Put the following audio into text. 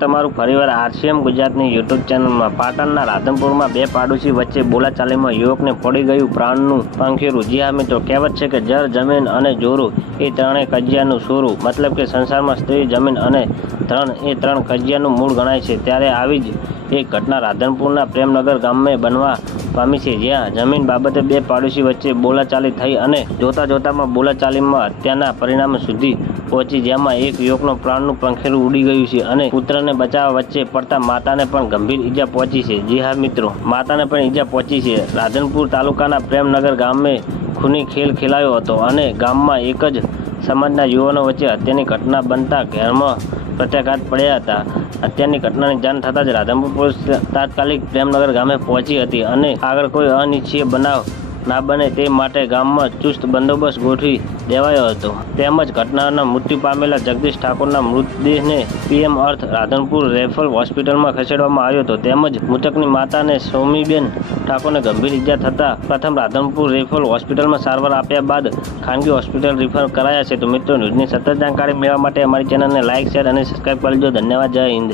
તમારું ફરીવાર આરસીએમ ગુજરાતની યુટ્યુબ ચેનલમાં. પાટણના રાધનપુરમાં બે પાડોશી વચ્ચે બોલાચાલીમાં યુવકને પડી ગયું પ્રાણનું પાંખેરું. જી હા મિત્રો, કહેવત છે કે જળ, જમીન અને જોરું, એ ત્રણેય કજિયાનું સોરું. મતલબ કે સંસારમાં સ્ત્રી, જમીન અને ધન એ ત્રણ કજિયાનું મૂળ ગણાય છે. ત્યારે આવી જ એક ઘટના રાધનપુરના પ્રેમનગર ગામે બનવા પામી છે, જ્યાં જમીન બાબતે બે પાડોશી વચ્ચે બોલાચાલી થઈ અને જોતા જોતામાં બોલાચાલીમાં હત્યાના પરિણામ સુધી પહોંચી, જેમાં એક યુવકનો પ્રાણનું પંખેરું ઉડી ગયું છે અને પુત્રને બચાવવા વચ્ચે પડતા માતાને પણ ગંભીર ઈજા પહોંચી છે. જી હા, મિત્રો, માતાને પણ ઈજા પહોંચી છે. રાધનપુર તાલુકાના પ્રેમનગર ગામે ખૂની ખેલ ખેલાયો હતો અને ગામમાં એક જ સમાજના યુવાનો વચ્ચે હત્યાની ઘટના બનતા ઘેરમાં પ્રત્યાઘાત પડ્યા હતા. હત્યાની ઘટનાની જાણ થતાં જ રાધનપુર પોલીસ તાત્કાલિક પ્રેમનગર ગામે પહોંચી હતી અને આગળ કોઈ અનિચ્છીય બનાવ ના બને તે માટે ગામમાં ચુસ્ત બંદોબસ્ત ગોઠવી દેવાયો હતો. તેમજ ઘટનાના મૃત્યુ પામેલા જગદીશ ઠાકોરના મૃતદેહને પીએમ અર્થ રાધનપુર રેફલ હોસ્પિટલમાં ખસેડવામાં આવ્યો હતો. તેમજ મૃતકની માતાને સૌમીબેન ઠાકોરને ગંભીર ઈજા થતાં પ્રથમ રાધનપુર રેફલ હોસ્પિટલમાં સારવાર આપ્યા બાદ ખાનગી હોસ્પિટલ રિફર કરાયા છે. તો મિત્રો, ન્યૂઝની સતત જાણકારી મેળવવા માટે અમારી ચેનલને લાઇક શેર અને સબસ્ક્રાઈબ કરી દો. ધન્યવાદ. જય હિન્દ.